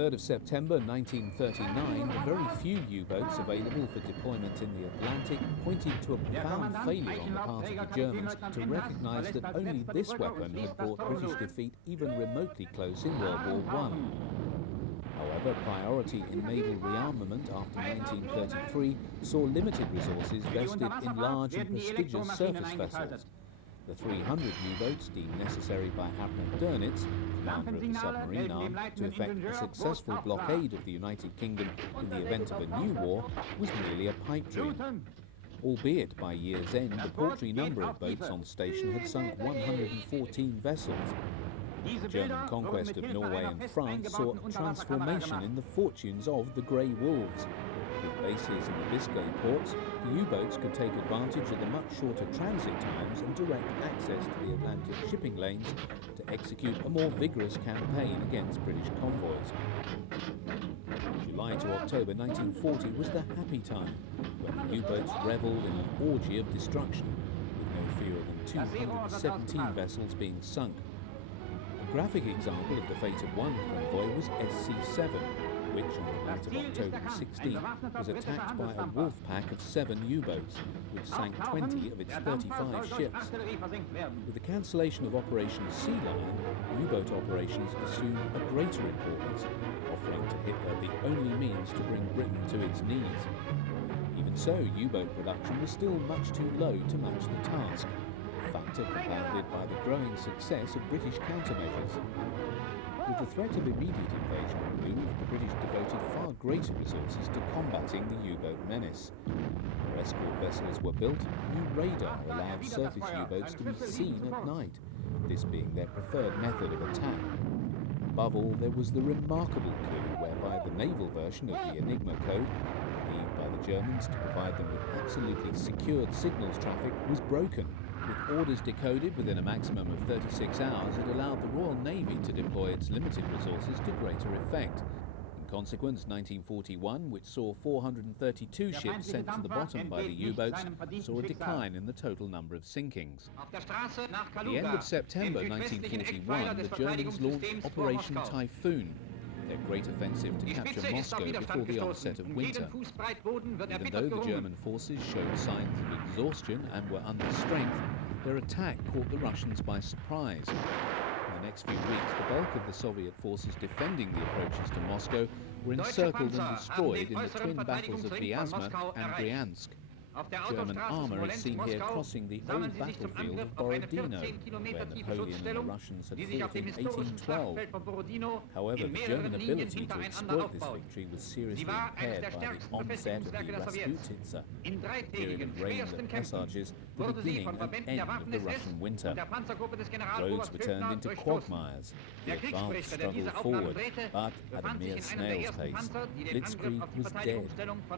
3rd of September 1939, the very few U-boats available for deployment in the Atlantic pointed to a profound failure on the part of the Germans to recognise that only this weapon had brought British defeat even remotely close in World War I. However, priority in naval rearmament after 1933 saw limited resources vested in large and prestigious surface vessels. The 300 U-boats deemed necessary by Admiral Dönitz, commander of the submarine arm, to effect a successful blockade of the United Kingdom in the event of a new war was merely a pipe dream. Albeit by year's end, the paltry number of boats on station had sunk 114 vessels. The German conquest of Norway and France saw a transformation in the fortunes of the Grey Wolves. With bases in the Biscay ports, the U-boats could take advantage of the much shorter transit times and direct access to the Atlantic shipping lanes to execute a more vigorous campaign against British convoys. July to October 1940 was the happy time, when the U-boats revelled in an orgy of destruction, with no fewer than 217 vessels being sunk. A graphic example of the fate of one convoy was SC-7, which on the night of October 16th was attacked by a wolf pack of 7 U-boats, which sank 20 of its 35 ships. With the cancellation of Operation Sea Lion, U-boat operations assumed a greater importance, offering to Hitler the only means to bring Britain to its knees. Even so, U-boat production was still much too low to match the task, a factor compounded by the growing success of British countermeasures. With the threat of immediate invasion removed, the British devoted far greater resources to combating the U-boat menace. Where escort vessels were built, new radar allowed surface U-boats to be seen at night, this being their preferred method of attack. Above all, there was the remarkable coup whereby the naval version of the Enigma code, believed by the Germans to provide them with absolutely secured signals traffic, was broken. With orders decoded within a maximum of 36 hours, it allowed the Royal Navy to deploy its limited resources to greater effect. In consequence, 1941, which saw 432 ships sent to the bottom by the U-boats, saw a decline in the total number of sinkings. At the end of September 1941, the Germans launched Operation Typhoon, their great offensive to capture Moscow before the onset of winter. Even though the German forces showed signs of exhaustion and were under strength, their attack caught the Russians by surprise. In the next few weeks, the bulk of the Soviet forces defending the approaches to Moscow were encircled and destroyed in the twin battles of Vyazma and Bryansk. German armour is seen here crossing the old battlefield of Borodino, where Napoleon and the Russians had fought in 1812. However, the German ability to exploit this victory was seriously impaired by the onset of the Rasputitsa, a period of rain that presages the beginning and end of the Russian winter. Roads were turned into quagmires. The advance struggled forward, but at a mere snail's pace. Blitzkrieg was dead,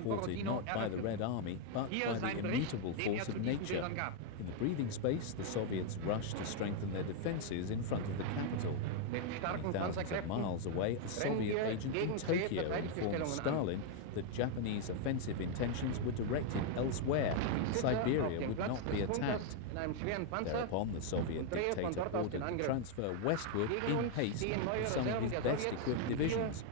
halted not by the Red Army, but by the immutable force of nature. In the breathing space, the Soviets rushed to strengthen their defences in front of the capital. Many thousands of miles away, a Soviet agent in Tokyo informed Stalin that Japanese offensive intentions were directed elsewhere. Siberia would not be attacked. Thereupon, the Soviet dictator ordered the transfer westward in haste of some of his best-equipped divisions.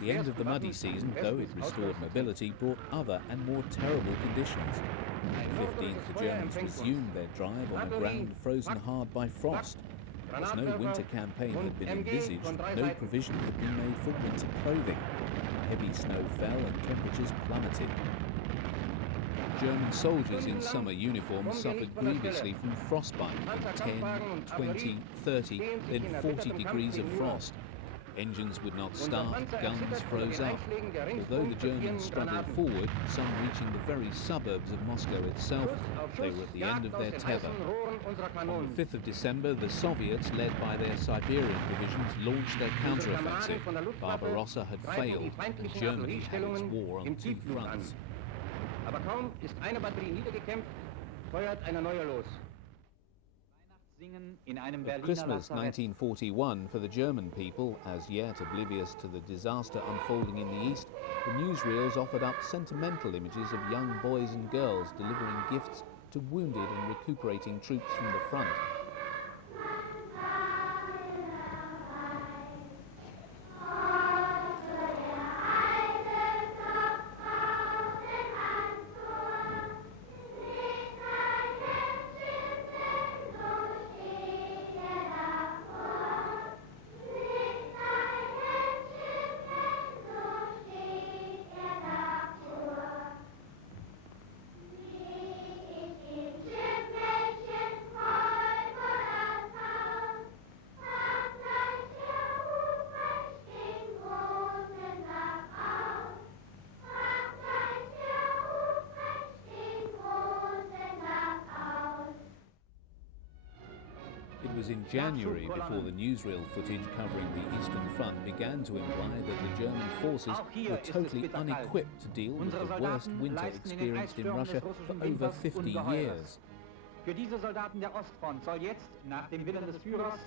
The end of the muddy season, though it restored mobility, brought other and more terrible conditions. On the 15th, the Germans resumed their drive on a ground frozen hard by frost. As no winter campaign had been envisaged, no provision had been made for winter clothing. Heavy snow fell and temperatures plummeted. German soldiers in summer uniforms suffered grievously from frostbite in 10, 20, 30, then 40 degrees of frost. Engines would not start, guns froze up. Although the Germans struggled forward, some reaching the very suburbs of Moscow itself, they were at the end of their tether. On the 5th of December, the Soviets, led by their Siberian divisions, launched their counteroffensive. Barbarossa had failed, and Germany had its war on 2 fronts. Aber kaum ist eine Batterie niedergekämpft, feuert eine neue los. At Christmas 1941, for the German people, as yet oblivious to the disaster unfolding in the east, the newsreels offered up sentimental images of young boys and girls delivering gifts to wounded and recuperating troops from the front. It was in January before the newsreel footage covering the Eastern Front began to imply that the German forces were totally unequipped to deal with the worst winter experienced in Russia for over 50 years. Für diese Soldaten der Ostfront soll jetzt, nach dem Willen des Führers,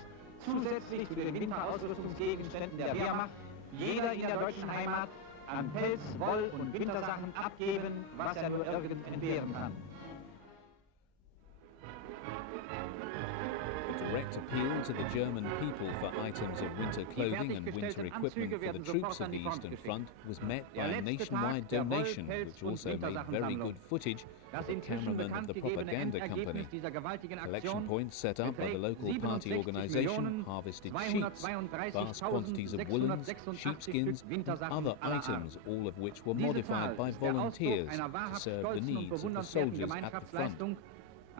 zusätzlich zu den Winterausrüstungsgegenständen der Wehrmacht, jeder in der deutschen Heimat an Pelz, Woll und Wintersachen abgeben, was er nur irgend entbehren kann. A direct appeal to the German people for items of winter clothing and winter equipment for the troops of the Eastern Front was met by a nationwide donation, which also made very good footage for the cameraman of the propaganda company. Collection points set up by the local party organisation harvested sheets, vast quantities of woolens, sheepskins and other items, all of which were modified by volunteers to serve the needs of the soldiers at the front.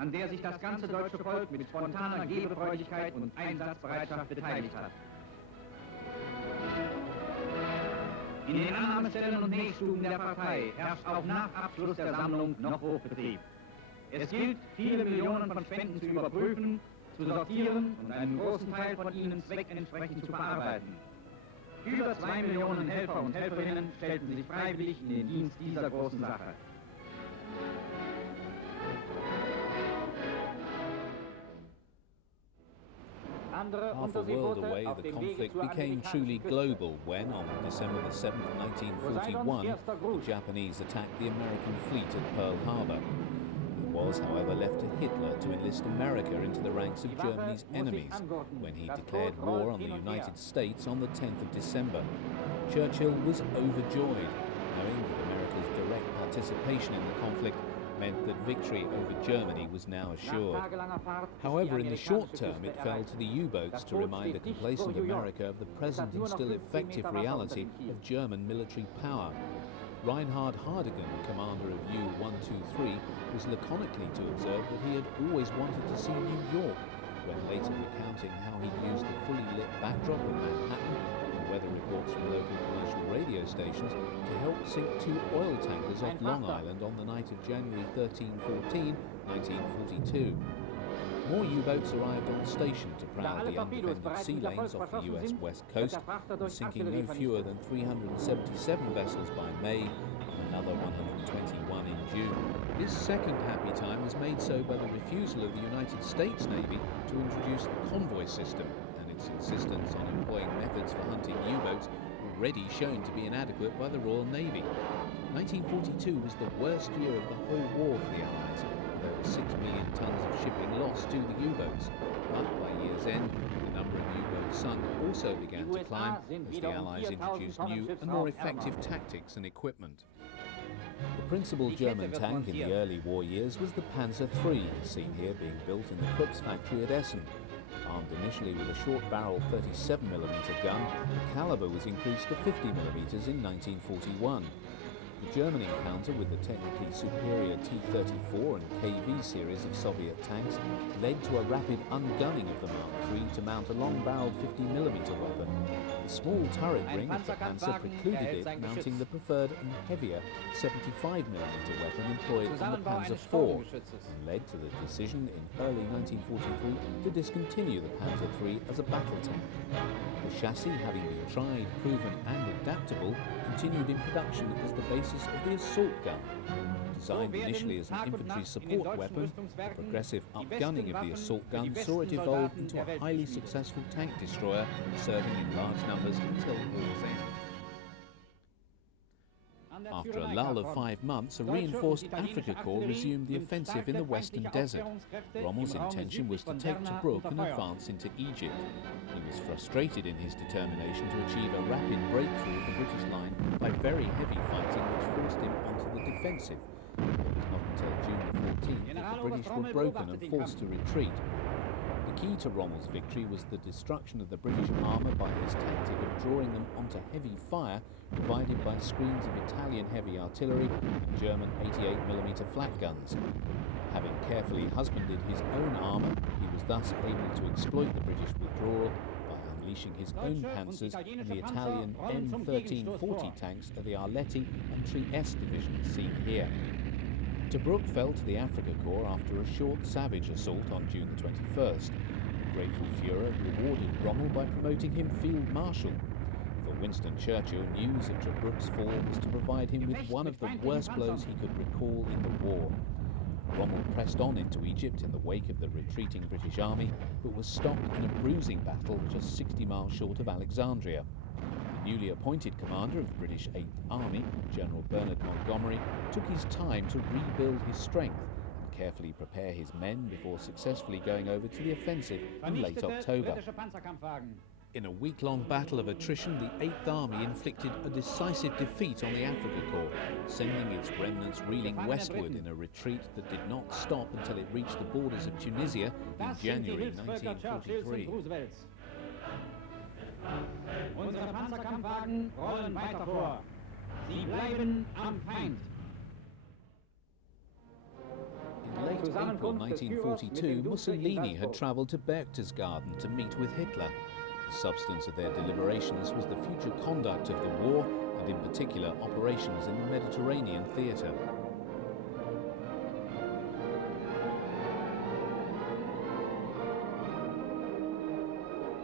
An der sich das ganze deutsche Volk mit spontaner Gebefreudigkeit und Einsatzbereitschaft beteiligt hat. In den Annahmestellen und Nähstuben der Partei herrscht auch nach Abschluss der Sammlung noch Hochbetrieb. Es gilt, viele Millionen von Spenden zu überprüfen, zu sortieren und einen großen Teil von ihnen zweckentsprechend zu verarbeiten. Über 2 Millionen Helfer und Helferinnen stellten sich freiwillig in den Dienst dieser großen Sache. Half a world away, the conflict became truly global when, on December the 7th, 1941, the Japanese attacked the American fleet at Pearl Harbor. It was, however, left to Hitler to enlist America into the ranks of Germany's enemies when he declared war on the United States on the 10th of December. Churchill was overjoyed, knowing that America's direct participation in the conflict meant that victory over Germany was now assured. However, in the short term, it fell to the U-boats to remind a complacent America of the present and still effective reality of German military power. Reinhard Hardigan, commander of U-123, was laconically to observe that he had always wanted to see New York, when later recounting how he'd used the fully lit backdrop of Manhattan and weather reports from local commercial radio stations to help sink 2 oil tankers off Long Island on the night of January 13-14, 1942. More U-boats arrived on station to prowl the undefended sea lanes off the US west coast, sinking no fewer than 377 vessels by May and another 121 in June. This second happy time was made so by the refusal of the United States Navy to introduce the convoy system and its insistence on employing methods for hunting U-boats already shown to be inadequate by the Royal Navy. 1942 was the worst year of the whole war for the Allies, with over 6 million tons of shipping lost to the U-boats. But by year's end, the number of U-boats sunk also began to climb as the Allies introduced new and more effective tactics and equipment. The principal German tank in the early war years was the Panzer III, seen here being built in the Krupp's factory at Essen. Armed initially with a short-barrel 37mm gun, the caliber was increased to 50mm in 1941. The German encounter with the technically superior T-34 and KV series of Soviet tanks led to a rapid ungunning of the Mark III to mount a long-barreled 50mm weapon. The small turret ring of the Panzer precluded it mounting the preferred and heavier 75mm weapon employed on the Panzer IV, and led to the decision in early 1943 to discontinue the Panzer III as a battle tank. The chassis, having been tried, proven and adaptable, continued in production as the basis of the assault gun. Designed initially as an infantry support weapon, the progressive upgunning of the assault gun saw it evolve into a highly successful tank destroyer, serving in large numbers until war's end. After a lull of 5 months, a reinforced Afrika Corps resumed the offensive in the Western Desert. Rommel's intention was to take Tobruk and advance into Egypt. He was frustrated in his determination to achieve a rapid breakthrough of the British line by very heavy fighting, which forced him onto the defensive. It was not until June the 14th that the British were broken and forced to retreat. The key to Rommel's victory was the destruction of the British armour by his tactic of drawing them onto heavy fire provided by screens of Italian heavy artillery and German 88mm flak guns. Having carefully husbanded his own armour, he was thus able to exploit the British withdrawal by unleashing his own panzers and the Italian M1340 tanks of the Arleti and Trieste divisions seen here. Tobruk fell to the Afrika Corps after a short, savage assault on June the 21st. The grateful Fuhrer rewarded Rommel by promoting him Field Marshal. For Winston Churchill, news of Tobruk's fall was to provide him with one of the worst blows he could recall in the war. Rommel pressed on into Egypt in the wake of the retreating British army, but was stopped in a bruising battle just 60 miles short of Alexandria. The newly appointed commander of the British 8th Army, General Bernard Montgomery, took his time to rebuild his strength and carefully prepare his men before successfully going over to the offensive in late October. In a week-long battle of attrition, the 8th Army inflicted a decisive defeat on the Afrika Korps, sending its remnants reeling westward in a retreat that did not stop until it reached the borders of Tunisia in January 1943. Unsere Panzerkampfwagen rollen weiter vor. Sie bleiben am Feind. In late April 1942, Mussolini had travelled to Berchtesgaden to meet with Hitler. The substance of their deliberations was the future conduct of the war, and in particular operations in the Mediterranean theatre.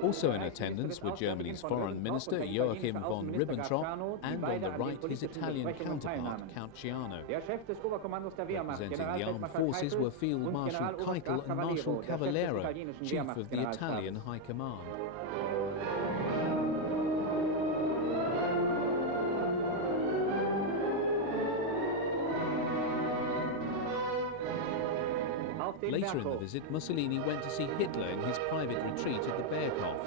Also in attendance were Germany's Foreign Minister Joachim von Ribbentrop and on the right his Italian counterpart, Count Ciano. Representing the armed forces were Field Marshal Keitel and Marshal Cavallero, chief of the Italian High Command. Later in the visit, Mussolini went to see Hitler in his private retreat at the Berghof.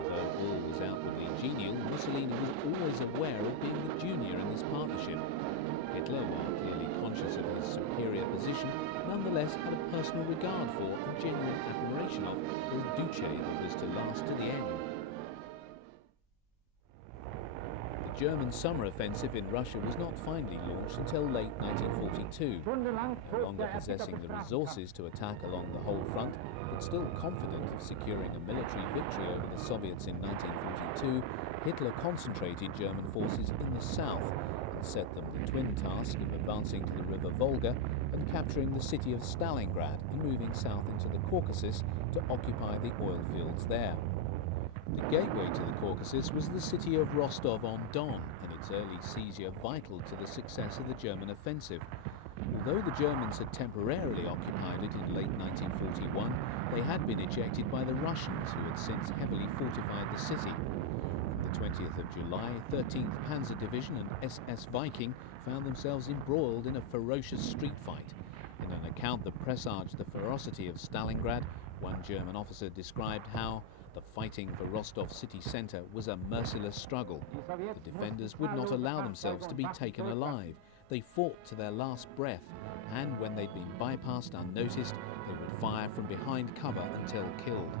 Although all was outwardly genial, Mussolini was always aware of being the junior in this partnership. Hitler, while clearly conscious of his superior position, nonetheless had a personal regard for and genuine admiration of Il Duce that was to last to the end. The German summer offensive in Russia was not finally launched until late 1942. No longer possessing the resources to attack along the whole front, but still confident of securing a military victory over the Soviets in 1942, Hitler concentrated German forces in the south and set them the twin task of advancing to the river Volga and capturing the city of Stalingrad and moving south into the Caucasus to occupy the oil fields there. The gateway to the Caucasus was the city of Rostov-on-Don, and its early seizure vital to the success of the German offensive. Although the Germans had temporarily occupied it in late 1941, they had been ejected by the Russians, who had since heavily fortified the city. On the 20th of July, 13th Panzer Division and SS Viking found themselves embroiled in a ferocious street fight. In an account that presaged the ferocity of Stalingrad, one German officer described how the fighting for Rostov city centre was a merciless struggle. The defenders would not allow themselves to be taken alive. They fought to their last breath, and when they'd been bypassed unnoticed, they would fire from behind cover until killed.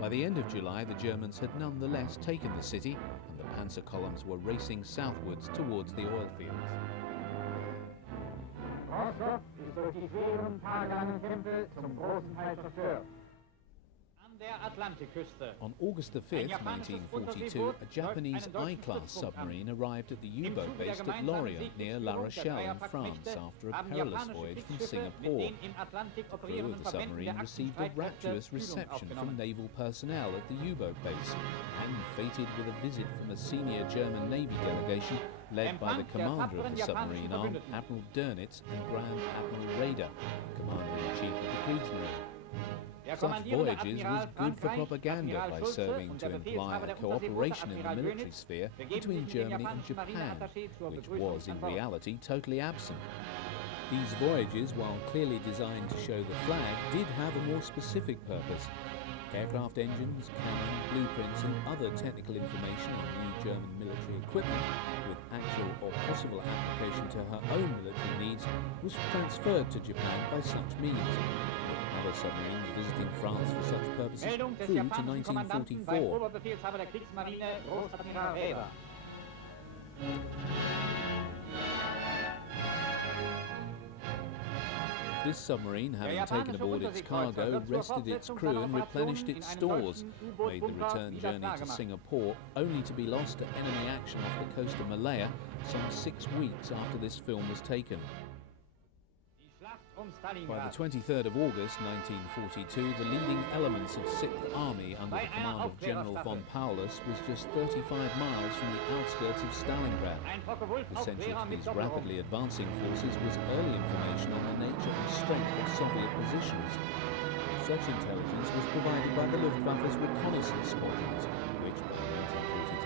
By the end of July, the Germans had nonetheless taken the city, and the panzer columns were racing southwards towards the oil fields. Rostov ist durch die schweren tagelangen Kämpfe zum großen Teil zerstört. On August 5, 1942, a Japanese I-class submarine arrived at the U-boat based at Lorient near La Rochelle in France after a perilous voyage from Singapore. The crew of the submarine received a rapturous reception from naval personnel at the U-boat base and fated with a visit from a senior German Navy delegation led by the commander of the submarine arm, Admiral Dönitz, and Grand Admiral Raeder, Commander-in-Chief of the Kriegsmarine. Such voyages was good for propaganda by serving to imply a cooperation in the military sphere between Germany and Japan, which was in reality totally absent. These voyages, while clearly designed to show the flag, did have a more specific purpose. Aircraft engines, cannon, blueprints and other technical information on new German military equipment, with actual or possible application to her own military needs, was transferred to Japan by such means. Other submarines visiting France for such purposes through to 1944. This submarine, having taken aboard its cargo, rested its crew and replenished its stores, made the return journey to Singapore, only to be lost to enemy action off the coast of Malaya some 6 weeks after this film was taken. By the 23rd of August 1942, the leading elements of 6th Army under the command of General von Paulus was just 35 miles from the outskirts of Stalingrad. Essential to these rapidly advancing forces was early information on the nature and strength of Soviet positions. Such intelligence was provided by the Luftwaffe's reconnaissance squadrons, which by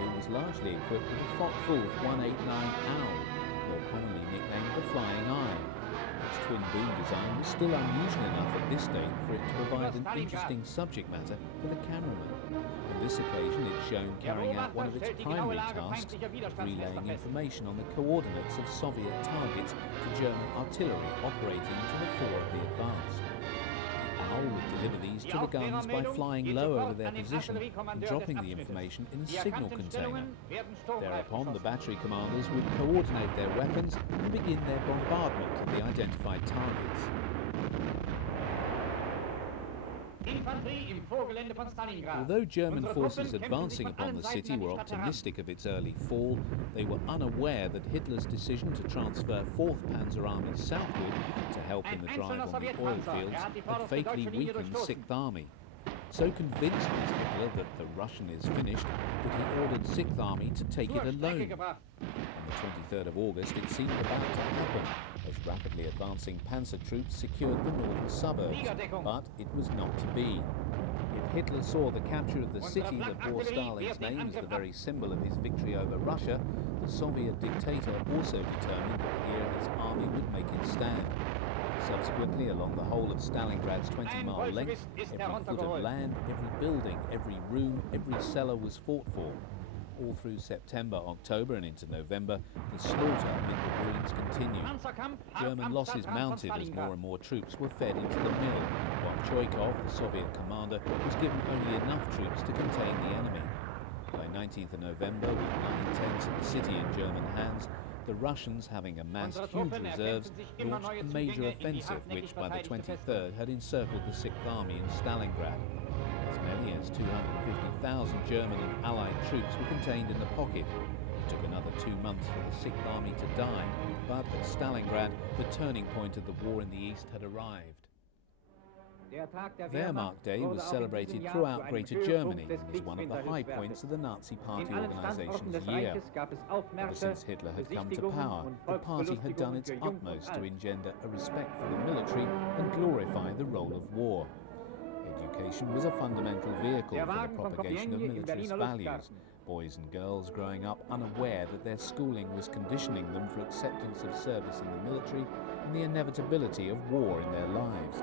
1942 was largely equipped with the Focke-Wulf 189 Owl, more commonly nicknamed the Flying Eye. Its twin boom design was still unusual enough at this date for it to provide an interesting subject matter for the cameraman. On this occasion it's shown carrying out one of its primary tasks of relaying information on the coordinates of Soviet targets to German artillery operating to the fore of the advance. The Owl would deliver these to the guns by flying low over their position and dropping the information in a signal container. Thereupon, the battery commanders would coordinate their weapons and begin their bombardment of the identified targets. Although German forces advancing upon the city were optimistic of its early fall, they were unaware that Hitler's decision to transfer 4th Panzer Army southward to help in the drive on the oil fields had fatally weakened 6th Army. So convinced was Hitler that the Russian is finished that he ordered 6th Army to take it alone. On the 23rd of August it seemed about to happen, as rapidly advancing panzer troops secured the northern suburbs, but it was not to be. If Hitler saw the capture of the city that bore Stalin's name as the very symbol of his victory over Russia, the Soviet dictator also determined that here his army would make its stand. Subsequently, along the whole of Stalingrad's 20-mile length, every foot of land, every building, every room, every cellar was fought for. All through September, October and into November, the slaughter amid the ruins continued. German losses mounted as more and more troops were fed into the mill, while Choikov, the Soviet commander, was given only enough troops to contain the enemy. By 19th of November, with 9/10 of the city in German hands, the Russians, having amassed huge reserves, launched a major offensive which by the 23rd had encircled the 6th Army in Stalingrad. As many as 250,000 German and Allied troops were contained in the pocket. It took another 2 months for the 6th Army to die, but at Stalingrad, the turning point of the war in the East had arrived. Wehrmacht Day was celebrated throughout Greater Germany and was one of the high points of the Nazi Party organization's year. Ever since Hitler had come to power, the party had done its utmost to engender a respect for the military and glorify the role of war. Education was a fundamental vehicle for the propagation of militarist values, boys and girls growing up unaware that their schooling was conditioning them for acceptance of service in the military and the inevitability of war in their lives.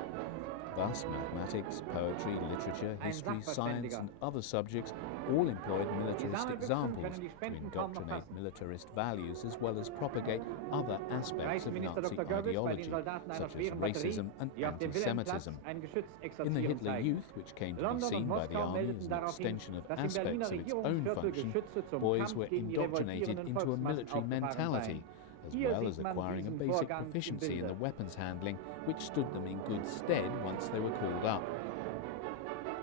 Thus, mathematics, poetry, literature, history, science and other subjects all employed militarist examples to indoctrinate militarist values as well as propagate other aspects of Nazi ideology, such as racism and anti-Semitism. In the Hitler Youth, which came to be seen by the army as an extension of aspects of its own function, boys were indoctrinated into a military mentality, as well as acquiring a basic proficiency in the weapons handling, which stood them in good stead once they were called up.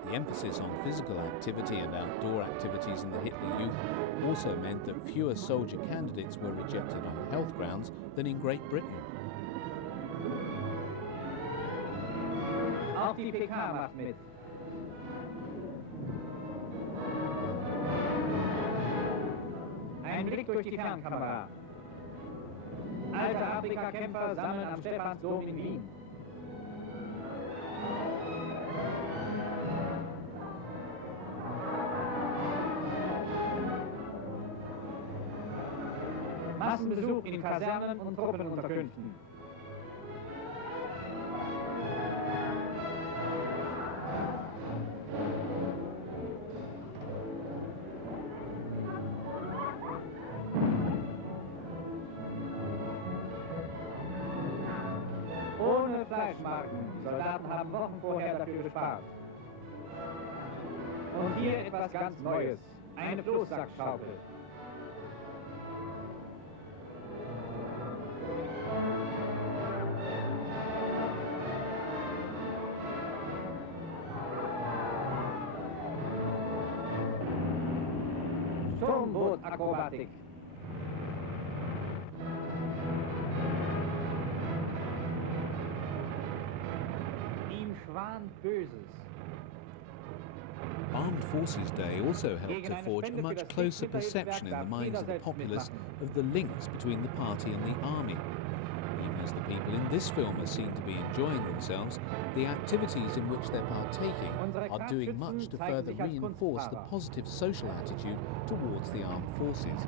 The emphasis on physical activity and outdoor activities in the Hitler Youth also meant that fewer soldier candidates were rejected on health grounds than in Great Britain. Auch die PK macht mit. Ein Blick durch die Fernkamera. Alte Afrika-Kämpfer sammeln am Stephansdom in Wien. Massenbesuch in Kasernen und Truppenunterkünften. Ohne Fleischmarken. Soldaten haben Wochen vorher dafür gespart. Und hier etwas ganz Neues. Eine Floßsackschaufel. Sturmbootakrobatik. Armed Forces Day also helped to forge a much closer perception in the minds of the populace of the links between the party and the army. Even as the people in this film are seen to be enjoying themselves, the activities in which they're partaking are doing much to further reinforce the positive social attitude towards the armed forces.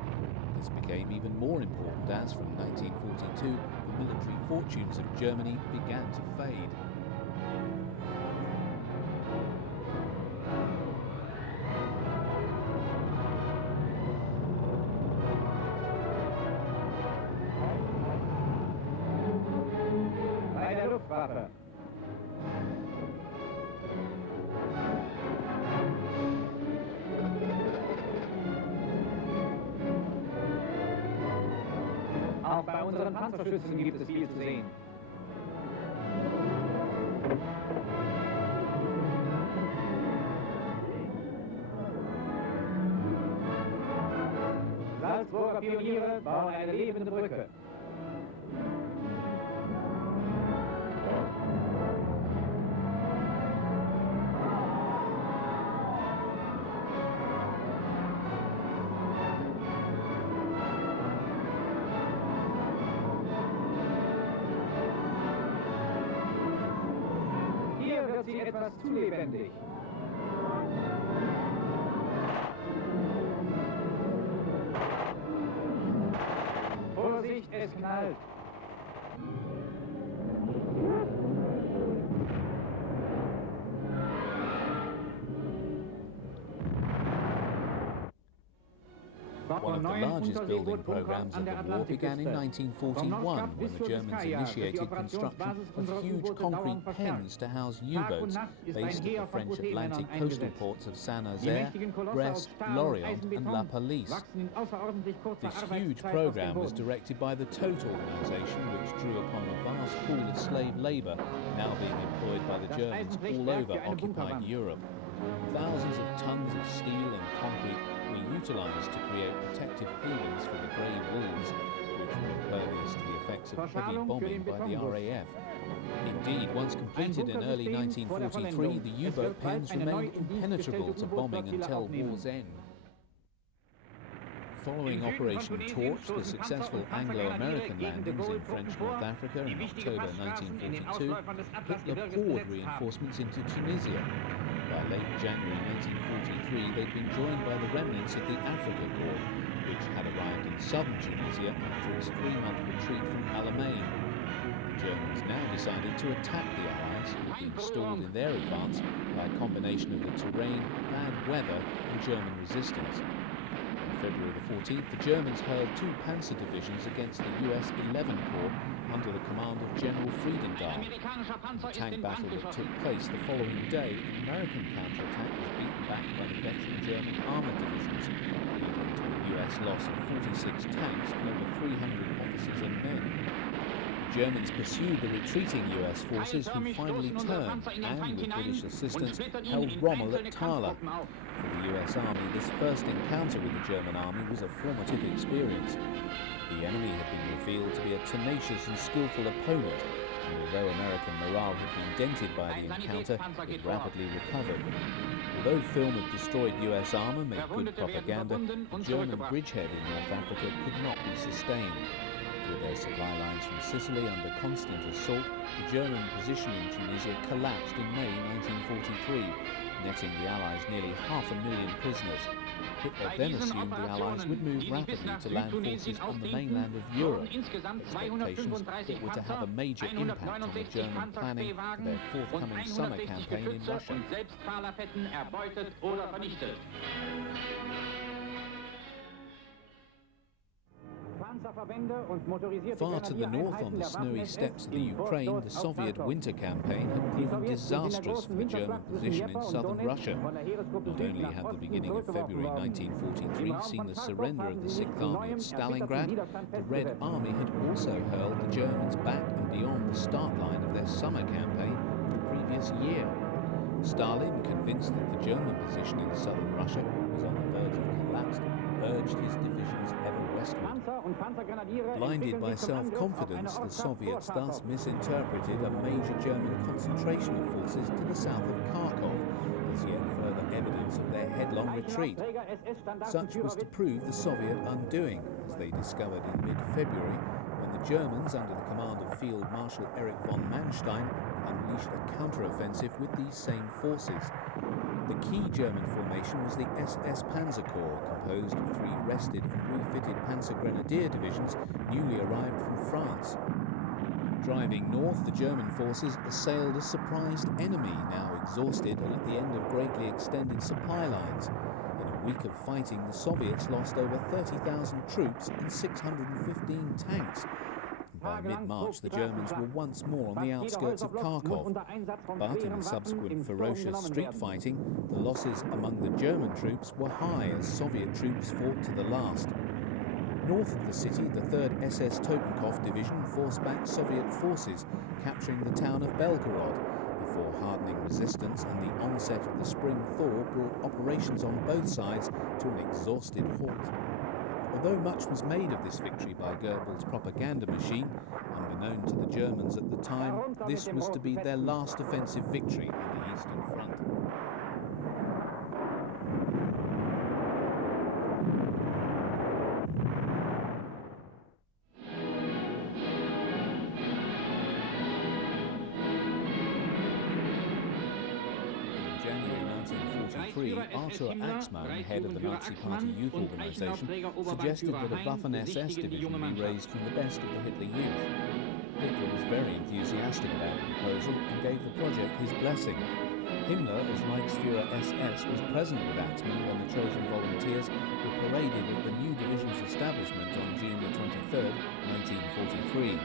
This became even more important as, from 1942, the military fortunes of Germany began to fade. Bei der Luftwaffe. Auch bei unseren Panzerschützen gibt es viel zu sehen. Salzburger Pioniere bauen eine lebende Brücke. Hier wird sie etwas zu lebendig. Vorsicht, es knallt. One of the largest building programs of the war began in 1941 when the Germans initiated construction of huge concrete pens to house U-boats based at the French Atlantic coastal ports of Saint-Nazaire, Brest, Lorient and La Pallice. This huge program was directed by the Todt organization, which drew upon a vast pool of slave labor now being employed by the Germans all over occupied Europe. Thousands of tons of steel and concrete were utilised to create protective havens for the grey wolves, which were impervious to the effects of heavy bombing by the RAF. Indeed, once completed in early 1943, the U-boat pens remained impenetrable to bombing until war's end. Following Operation Torch, the successful Anglo-American landings in French North Africa in October 1942, Hitler poured reinforcements into Tunisia. By late January 1943, they'd been joined by the remnants of the Africa Corps, which had arrived in southern Tunisia after its 3-month retreat from Alamein. The Germans now decided to attack the Allies, who had been stalled in their advance by a combination of the terrain, bad weather and German resistance. On February the 14th, the Germans hurled 2 panzer divisions against the US 11 Corps under the command of General Friedendahl. In the tank battle that took place the following day, an American counterattack was beaten back by the veteran German armoured divisions, leading to a US loss of 46 tanks and over 300 officers and men. The Germans pursued the retreating US forces, who finally turned and, with British assistance, held Rommel at Thala. For the US Army, this first encounter with the German army was a formative experience. The enemy had been revealed to be a tenacious and skillful opponent, and although American morale had been dented by the encounter, it rapidly recovered. Although film of destroyed US armour made good propaganda, the German bridgehead in North Africa could not be sustained. With their supply lines from Sicily under constant assault, the German position in Tunisia collapsed in May 1943, netting the Allies nearly 500,000 prisoners. Hitler then assumed the Allies would move rapidly to land forces on the mainland of Europe, expectations that were to have a major impact on the German planning for their forthcoming summer campaign in Russia. Far to the north, on the snowy steppes of the Ukraine, the Soviet winter campaign had proven disastrous for the German position in southern Russia. Not only had the beginning of February 1943 seen the surrender of the 6th Army at Stalingrad, the Red Army had also hurled the Germans back and beyond the start line of their summer campaign of the previous year. Stalin, convinced that the German position in southern Russia was on the verge of collapse, urged his divisions ever westward. Blinded by self-confidence, the Soviets thus misinterpreted a major German concentration of forces to the south of Kharkov as yet further evidence of their headlong retreat. Such was to prove the Soviet undoing, as they discovered in mid-February, when the Germans, under the command of Field Marshal Erich von Manstein, unleashed a counter-offensive with these same forces. The key German formation was the SS Panzer Corps, composed of 3 rested and refitted Panzer Grenadier divisions newly arrived from France. Driving north, the German forces assailed a surprised enemy, now exhausted and at the end of greatly extended supply lines. In a week of fighting, the Soviets lost over 30,000 troops and 615 tanks. By mid-March, the Germans were once more on the outskirts of Kharkov, but in the subsequent ferocious street fighting, the losses among the German troops were high as Soviet troops fought to the last. North of the city, the 3rd SS Totenkopf Division forced back Soviet forces, capturing the town of Belgorod, before hardening resistance and the onset of the spring thaw brought operations on both sides to an exhausted halt. Although much was made of this victory by Goebbels' propaganda machine, unbeknown to the Germans at the time, this was to be their last offensive victory on the Eastern Front. Arthur Axmann, head of the Nazi Party youth organisation, suggested that a Waffen-SS division be raised from the best of the Hitler Youth. Hitler was very enthusiastic about the proposal and gave the project his blessing. Himmler, as Reichsführer SS, was present with Axmann when the chosen volunteers were paraded at the new division's establishment on June the 23rd, 1943.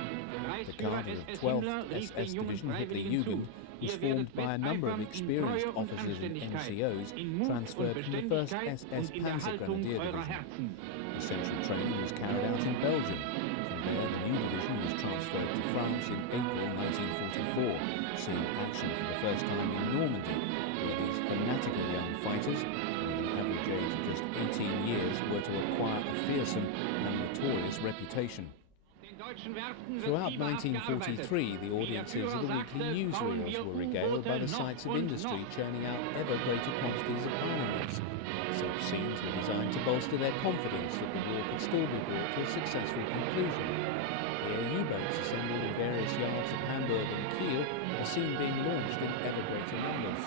The cadre of 12th SS Division Hitler Jugend was formed by a number of experienced officers and NCOs transferred from the 1st SS Panzer Grenadier Division. Essential training was carried out in Belgium. From there, the new division was transferred to France in April 1944, seeing action for the first time in Normandy, where these fanatical young fighters, with an average age of just 18 years, were to acquire a fearsome and notorious reputation. Throughout 1943, the audiences of the weekly newsreels were regaled by the sights of industry churning out ever greater quantities of armaments. Such scenes were designed to bolster their confidence that the war could still be brought to a successful conclusion. Here, U-boats assembled in various yards at Hamburg and Kiel are seen being launched in ever greater numbers.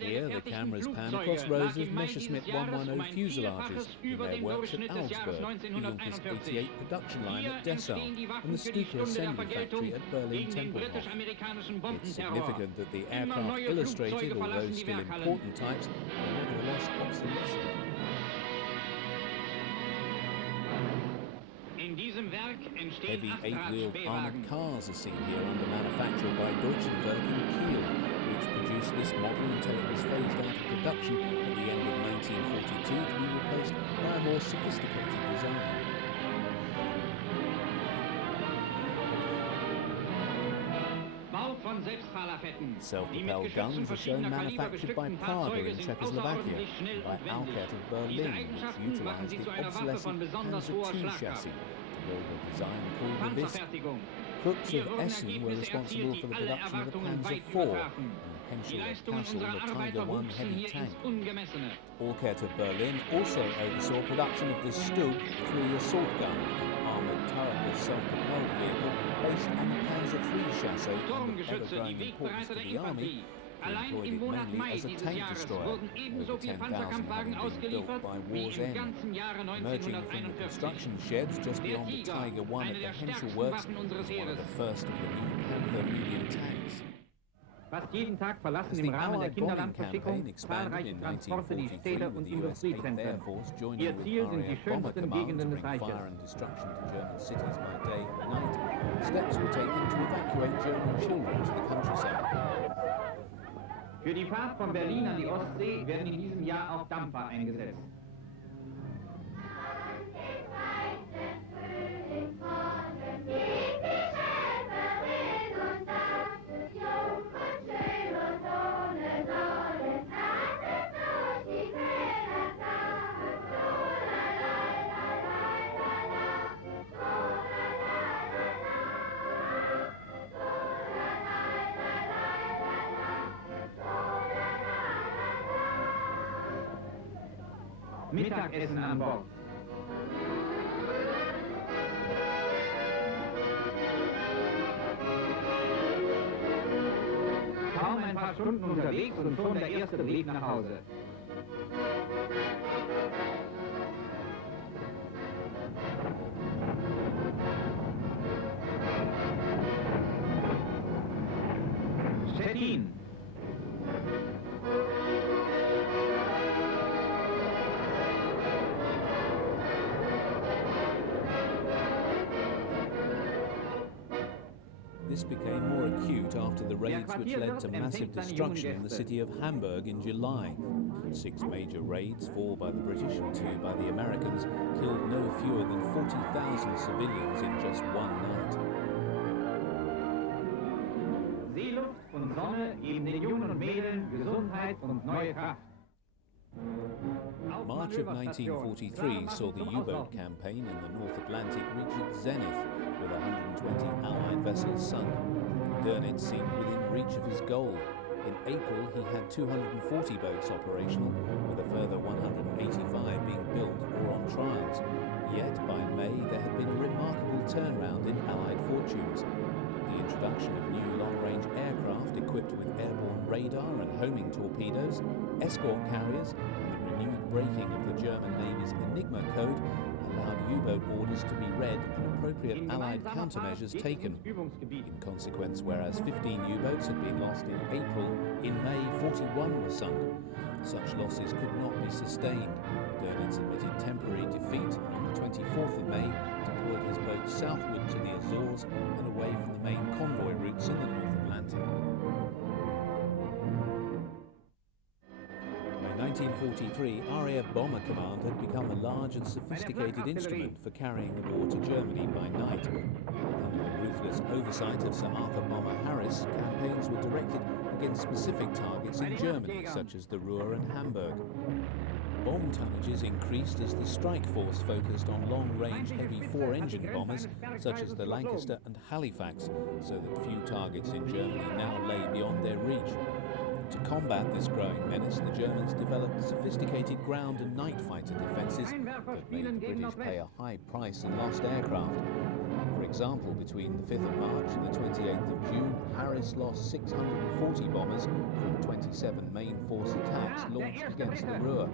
Here, the cameras pan across rows of Messerschmitt 110 fuselages in their works at Augsburg, Junkers 88 production line at Dessau, and the Stuka assembly factory at Berlin Tempelhof. It's significant that the aircraft illustrated, although still important types, are nevertheless obsolescent. Heavy 8-wheeled armoured cars are seen here under manufacture by Deutschenwerk in Kiel, which produced this model until it was phased out of production at the end of 1942 to be replaced by a more sophisticated design. Self-propelled guns are shown manufactured by Praga in Czechoslovakia and by Alket of Berlin, which utilised the obsolescent Panzer II chassis to build a design called the Wisp. Krupps of Essen were responsible for the production of the Panzer IV and the Henschel of Kassel, the Tiger I heavy tank. Alket of Berlin also oversaw production of the Stug 3 assault gun, an armoured turretless self-propelled vehicle based on the Panzer III chassis and of ever-growing importance to the army. He employed it mainly as a tank destroyer, over 10,000 having been built by war's end. Emerging from the construction sheds just beyond the Tiger I at the Henschel Works is one of the first of the new Panther medium tanks. As the Allied bombing campaign expanded in 1943 with the US 8th Air Force joining with RAF Bomber Command to bring fire and destruction to German cities by day and night, steps were taken to evacuate German children to the countryside. Für die Fahrt von Berlin an die Ostsee werden in diesem Jahr auch Dampfer eingesetzt. Mittagessen an Bord. Kaum ein paar Stunden unterwegs und schon der erste Brief nach Hause. Stettin. This became more acute after the raids which led to massive destruction in the city of Hamburg in July. 6 major raids, 4 by the British and 2 by the Americans, killed no fewer than 40,000 civilians in just one night. Seeluft und Sonne geben den Jungen und Mädeln Gesundheit und neue Kraft. March of 1943 saw the U-boat campaign in the North Atlantic reach its zenith, with 120 Allied vessels sunk. Dönitz seemed within reach of his goal. In April, he had 240 boats operational, with a further 185 being built or on trials. Yet, by May, there had been a remarkable turnaround in Allied fortunes. The introduction of new long-range aircraft equipped with airborne radar and homing torpedoes, escort carriers, and the renewed breaking of the German Navy's Enigma code allowed U-boat orders to be read and appropriate Allied countermeasures taken. In consequence, whereas 15 U-boats had been lost in April, in May 41 were sunk. Such losses could not be sustained. Dönitz admitted temporary defeat and on the 24th of May deployed his boats southward to the Azores and away from the main convoy routes in the North Atlantic. By 1943, RAF Bomber Command had become a large and sophisticated instrument for carrying the war to Germany by night. Under the ruthless oversight of Sir Arthur Bomber Harris, campaigns were directed against specific targets in Germany, such as the Ruhr and Hamburg. Bomb tonnages increased as the strike force focused on long-range heavy 4-engine bombers such as the Lancaster and Halifax, so that few targets in Germany now lay beyond their reach. To combat this growing menace, the Germans developed sophisticated ground and night fighter defences that made the British pay a high price in lost aircraft. For example, between the 5th of March and the 28th of June, Harris lost 640 bombers from 27 main force attacks launched against the Ruhr.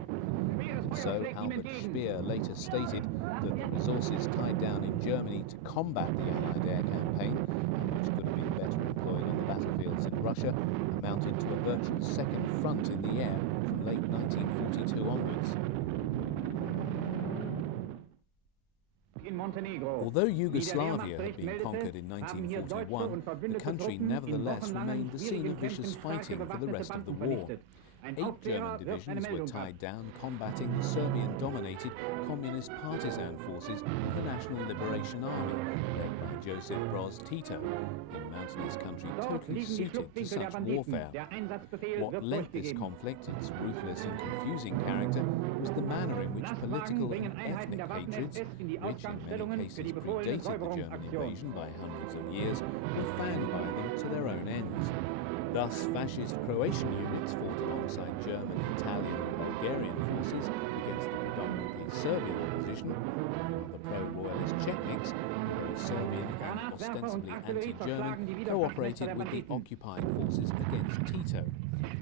And so Albert Speer later stated that the resources tied down in Germany to combat the Allied air campaign, which could have been better employed on the battlefields in Russia, amounted to a virtual second front in the air from late 1942 onwards. Although Yugoslavia had been conquered in 1941, the country nevertheless remained the scene of vicious fighting for the rest of the war. 8 German divisions were tied down combating the Serbian-dominated communist partisan forces of the National Liberation Army, led by Joseph Broz Tito, in mountainous country totally suited to such warfare. What lent this conflict its ruthless and confusing character was the manner in which political and ethnic hatreds, which in many cases predated the German invasion by hundreds of years, were fanned by them to their own ends. Thus, fascist Croatian units fought alongside German, Italian and Bulgarian forces against the predominantly Serbian opposition, while the pro-royalist Chetniks, both Serbian and ostensibly anti-German, cooperated with the occupying forces against Tito,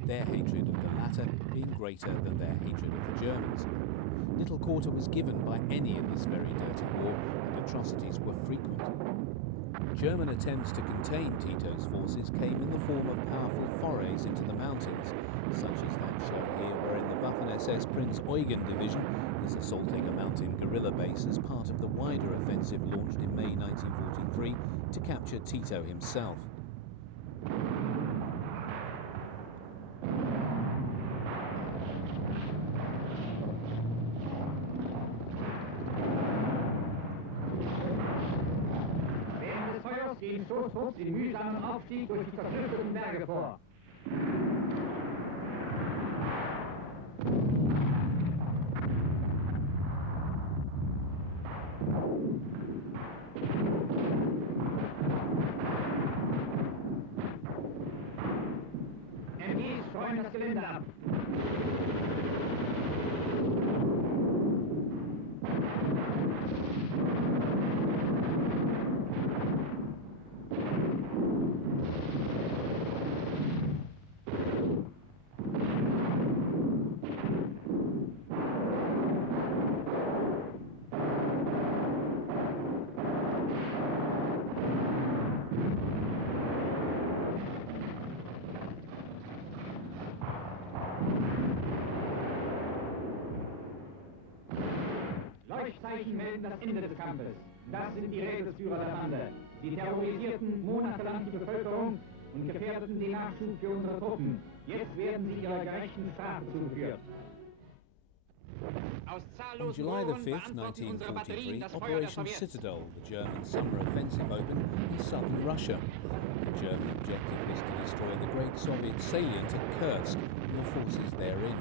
their hatred of the latter being greater than their hatred of the Germans. Little quarter was given by any in this very dirty war, and atrocities were frequent. German attempts to contain Tito's forces came in the form of powerful forays into the mountains, such as that shown here wherein the Waffen-SS Prinz Eugen Division is assaulting a mountain guerrilla base as part of the wider offensive launched in May 1943 to capture Tito himself. Den Stoßtrupp den mühsamen Aufstieg durch die zerstörten Berge vor. MGs streuen das Gelände ab. Zeichen melden das Ende des Kampfes. Das sind die Rädelsführer der Bande. Sie terrorisierten monatelang die Bevölkerung und gefährdeten den Nachschub für unsere Truppen. Jetzt werden sie ihrer gerechten Strafe zugeführt. On July the 5th, 1943, Operation Citadel, the German summer offensive, opened in southern Russia. The German objective was to destroy the great Soviet salient at Kursk and the forces therein.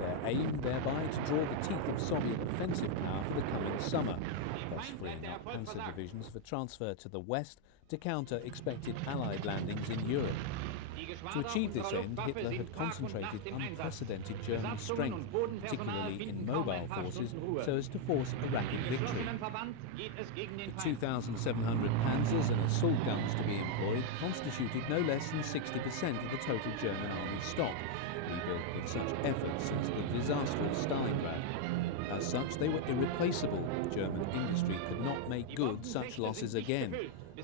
Their aim thereby to draw the teeth of Soviet offensive power for the coming summer, thus freeing up panzer divisions for transfer to the west to counter expected Allied landings in Europe. To achieve this end, Hitler had concentrated unprecedented German strength, particularly in mobile forces, so as to force a rapid victory. The 2,700 panzers and assault guns to be employed constituted no less than 60% of the total German army stock, rebuilt with such effort since the disaster of Stalingrad. As such, they were irreplaceable. German industry could not make good such losses again.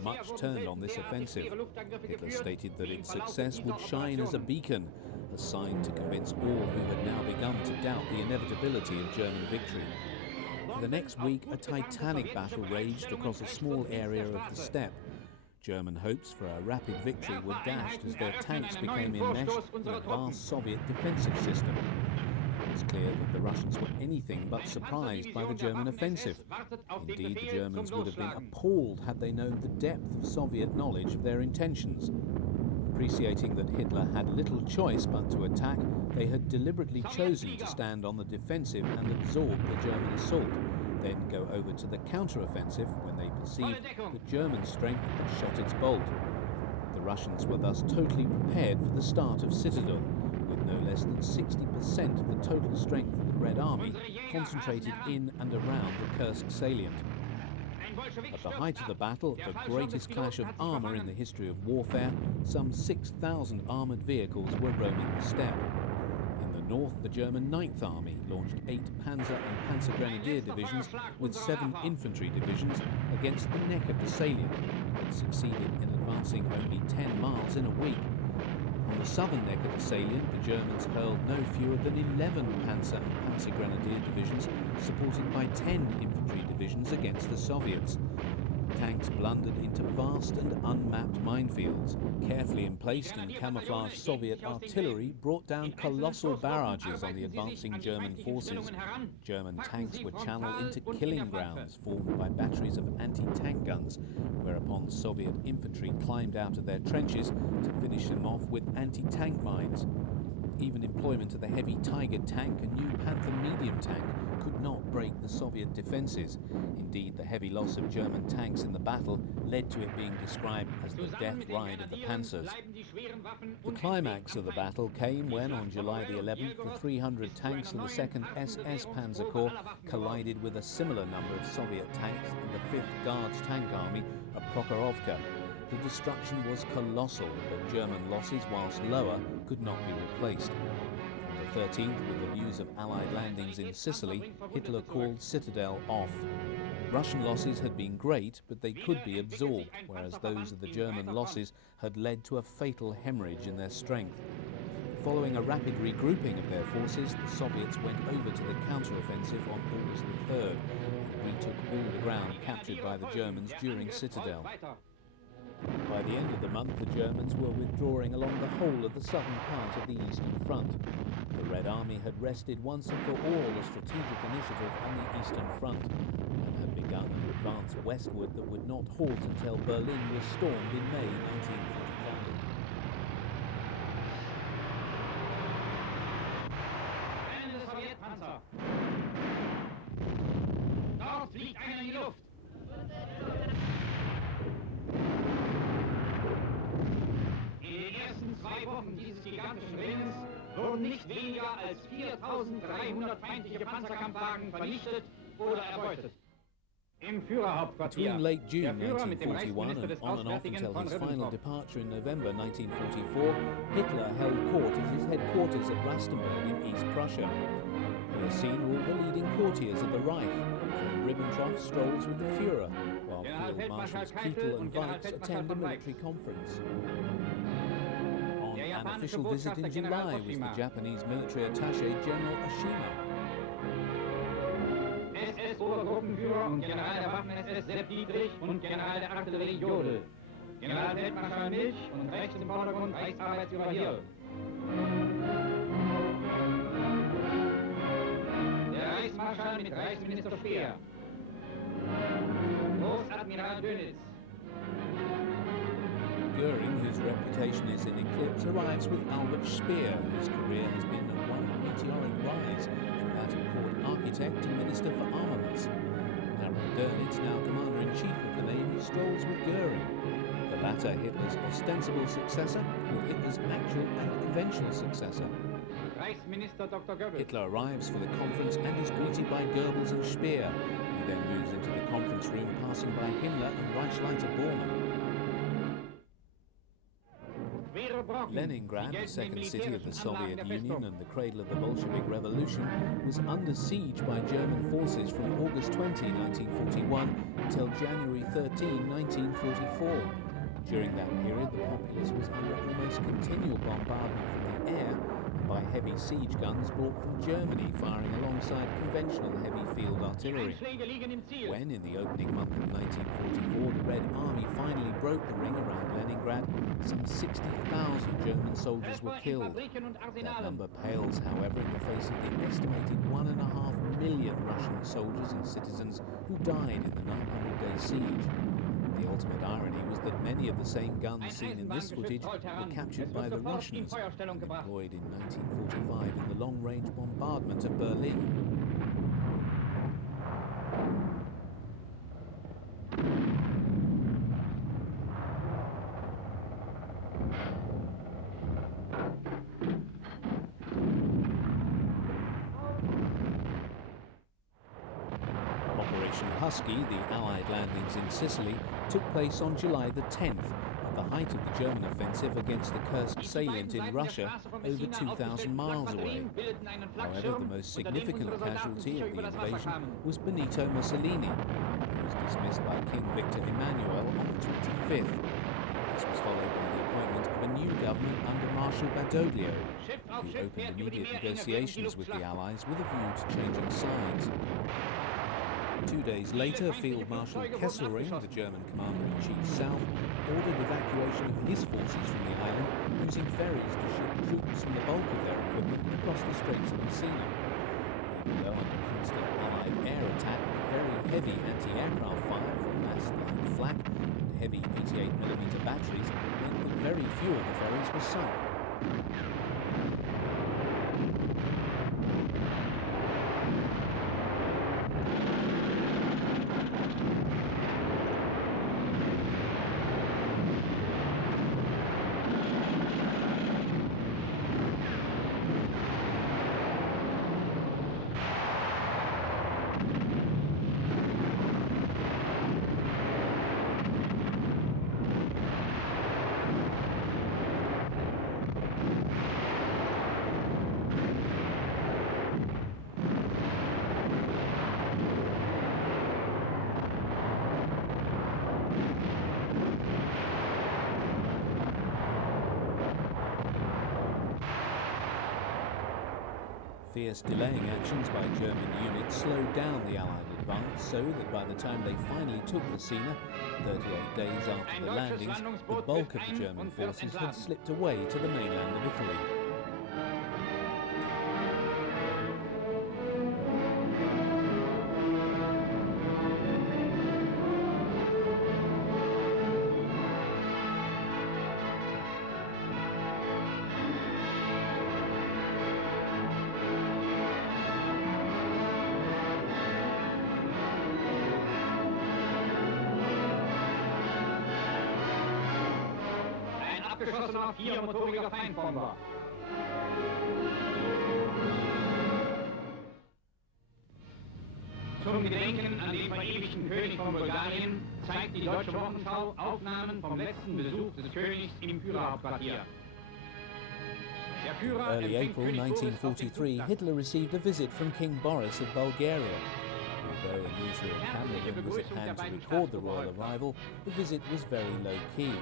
Much turned on this offensive. Hitler stated that its success would shine as a beacon, a sign to convince all who had now begun to doubt the inevitability of German victory. For the next week, a titanic battle raged across a small area of the steppe. German hopes for a rapid victory were dashed as their tanks became enmeshed in a vast Soviet defensive system. It was clear that the Russians were anything but surprised by the German offensive. Indeed, the Germans would have been appalled had they known the depth of Soviet knowledge of their intentions. Appreciating that Hitler had little choice but to attack, they had deliberately chosen to stand on the defensive and absorb the German assault, then go over to the counter-offensive when they perceived that German strength had shot its bolt. The Russians were thus totally prepared for the start of Citadel, with no less than 60% of the total strength of the Red Army concentrated in and around the Kursk salient. At the height of the battle, the greatest clash of armour in the history of warfare, some 6,000 armoured vehicles were roaming the steppe. In the north, the German 9th Army launched 8 Panzer and Panzer Grenadier divisions with 7 infantry divisions against the neck of the salient, but succeeded in advancing only 10 miles in a week. On the southern neck of the salient, the Germans hurled no fewer than 11 Panzer and Panzer Grenadier divisions, supported by 10 infantry divisions against the Soviets. Tanks blundered into vast and unmapped minefields. Carefully emplaced and camouflaged Soviet artillery brought down colossal barrages on the advancing German forces. German tanks were channeled into killing grounds formed by batteries of anti-tank guns, whereupon Soviet infantry climbed out of their trenches to finish them off with anti-tank mines. Even employment of the heavy Tiger tank and new Panther medium tank could not break the Soviet defences. Indeed, the heavy loss of German tanks in the battle led to it being described as the death ride of the Panzers. The climax of the battle came when, on July the 11th, the 300 tanks of the 2nd SS Panzer Corps collided with a similar number of Soviet tanks in the 5th Guards Tank Army at Prokhorovka. The destruction was colossal, but German losses, whilst lower, could not be replaced. On the 13th, with the news of Allied landings in Sicily, Hitler called Citadel off. Russian losses had been great, but they could be absorbed, whereas those of the German losses had led to a fatal hemorrhage in their strength. Following a rapid regrouping of their forces, the Soviets went over to the counter-offensive on August the 3rd and retook all the ground captured by the Germans during Citadel. By the end of the month, the Germans were withdrawing along the whole of the southern part of the Eastern Front. The Red Army had rested once and for all the strategic initiative on the Eastern Front and had begun an advance westward that would not halt until Berlin was stormed in May 1945. Ende Sowjetpanzer! Dort fliegt einer in die Luft! In den ersten 2 Wochen dieses gigantischen Rennens wurden nicht weniger als 4.300 feindliche Panzerkampfwagen vernichtet oder erbeutet. Im Führerhauptquartier, Between late June der Führer mit dem 1941 Reichsminister and des on and off Auswärtigen until von his final Ribbentrop, departure in November 1944, Hitler held court at his headquarters at Rastenburg in East Prussia. There seen all the leading courtiers of the Reich. Von Ribbentrop strolls with the Führer, while Field Marshals Keitel and Weitz attend a military conference. On an official visit in July was the Japanese military attaché General Ashima. SS Gruppenführer und General der Waffen-SS Sepp Dietrich und General der Artillerie Jodl. Generalfeldmarschall Milch und rechts im Vordergrund Reichsarbeitsführer Hirl. Der Reichsmarschall mit Reichsminister Speer. Großadmiral Dönitz. Goering, whose reputation is in eclipse, arrives with Albert Speer, whose career has been one meteoric rise from that of court architect to Minister for Armaments. Admiral Dönitz, now Commander-in-Chief of the Navy, strolls with Goering, the latter Hitler's ostensible successor with Hitler's actual and eventual successor. Reichsminister Dr. Goebbels. Hitler arrives for the conference and is greeted by Goebbels and Speer. He then moves into the conference room, passing by Himmler and Reichsleiter Bormann. Leningrad, the second city of the Soviet Union and the cradle of the Bolshevik Revolution, was under siege by German forces from August 20, 1941 until January 13, 1944. During that period, the populace was under almost continual bombardment from the air and by heavy siege guns brought from Germany, firing alongside conventional heavy field artillery. When, in the opening month of 1944, the Red Army finally broke the ring around Leningrad, some 60,000 German soldiers were killed. That number pales, however, in the face of the estimated 1.5 million Russian soldiers and citizens who died in the 900-day siege. The ultimate irony was that many of the same guns seen in this footage were captured by the Russians and employed in 1945 in the long-range bombardment of Berlin. Operation Husky, the Allied landings in Sicily, took place on July the 10th, at the height of the German offensive against the Kursk salient in Russia, over 2,000 miles away. However, the most significant casualty of the invasion was Benito Mussolini, who was dismissed by King Victor Emmanuel on the 25th. This was followed by the appointment of a new government under Marshal Badoglio, who opened immediate negotiations with the Allies with a view to changing sides. 2 days later, Field Marshal Kesselring, the German Commander-in-Chief South, ordered evacuation of his forces from the island using ferries to ship troops and the bulk of their equipment across the Straits of Messina. Even though under constant Allied air attack, very heavy anti-aircraft fire from massed light flak and heavy 88mm batteries meant that very few of the ferries were sunk. Fierce delaying actions by German units slowed down the Allied advance so that by the time they finally took Messina, 38 days after the landings, the bulk of the German forces had slipped away to the mainland of Italy. Abgeschossener viermotoriger Feindbomber. Zum Gedenken an den verewigten König von Bulgarien zeigt die Deutsche Wochenschau Aufnahmen vom letzten Besuch des Königs im Führerhauptquartier. In early April 1943, Hitler received a visit from King Boris of Bulgaria. Although a newsreel cameraman was at hand to record the royal arrival, the visit was very low-key.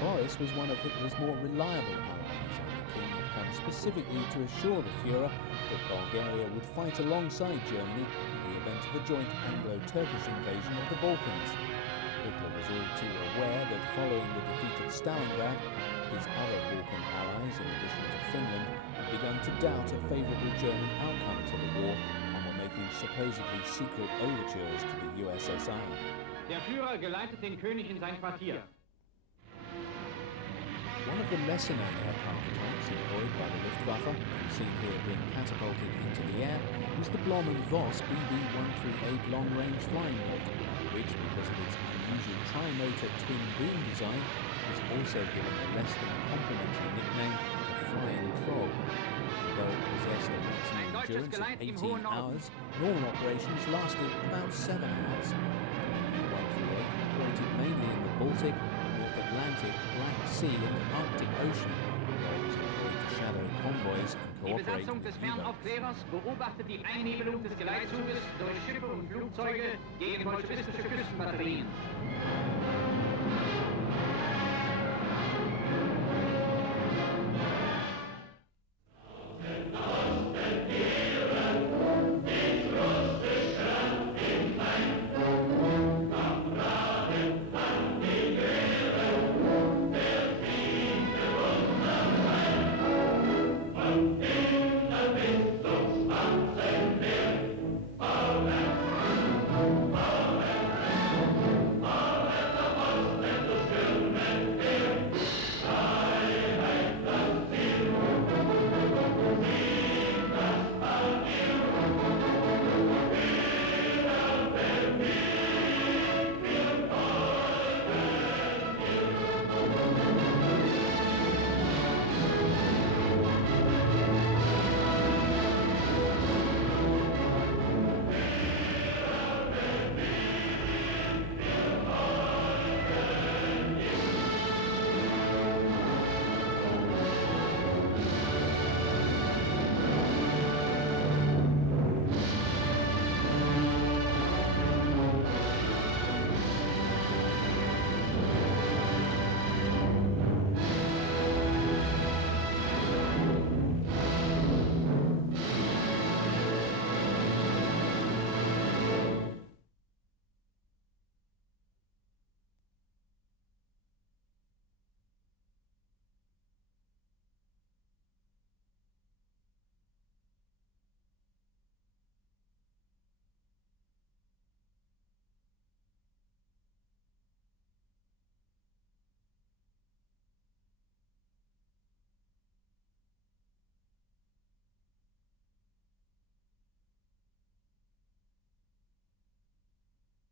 Boris was one of Hitler's more reliable allies, and the king had come specifically to assure the Führer that Bulgaria would fight alongside Germany in the event of a joint Anglo-Turkish invasion of the Balkans. Hitler was all too aware that following the defeat at Stalingrad, his other Balkan allies, in addition to Finland, had begun to doubt a favourable German outcome to the war and were making supposedly secret overtures to the USSR. Der Führer geleitet den König in sein Quartier. One of the lesser-known aircraft types employed by the Luftwaffe, and seen here being catapulted into the air, was the Blom & Voss BV-138 long-range flying boat, which, because of its unusual tri-motor twin-boom design, was also given the less than complimentary nickname the Flying Frog. Although it possessed a maximum endurance of 18 hours, normal operations lasted about 7 hours. The BV-138 operated mainly in the Baltic, North Atlantic, Black Sea and Arctic Ocean, where it was employed to shadow convoys and Die cooperate Besatzung with des U-boats. Fernaufklärers beobachtet die Einnebelung des Geleitzuges durch Schiffe und Flugzeuge gegen bolschewistische Küstenbatterien.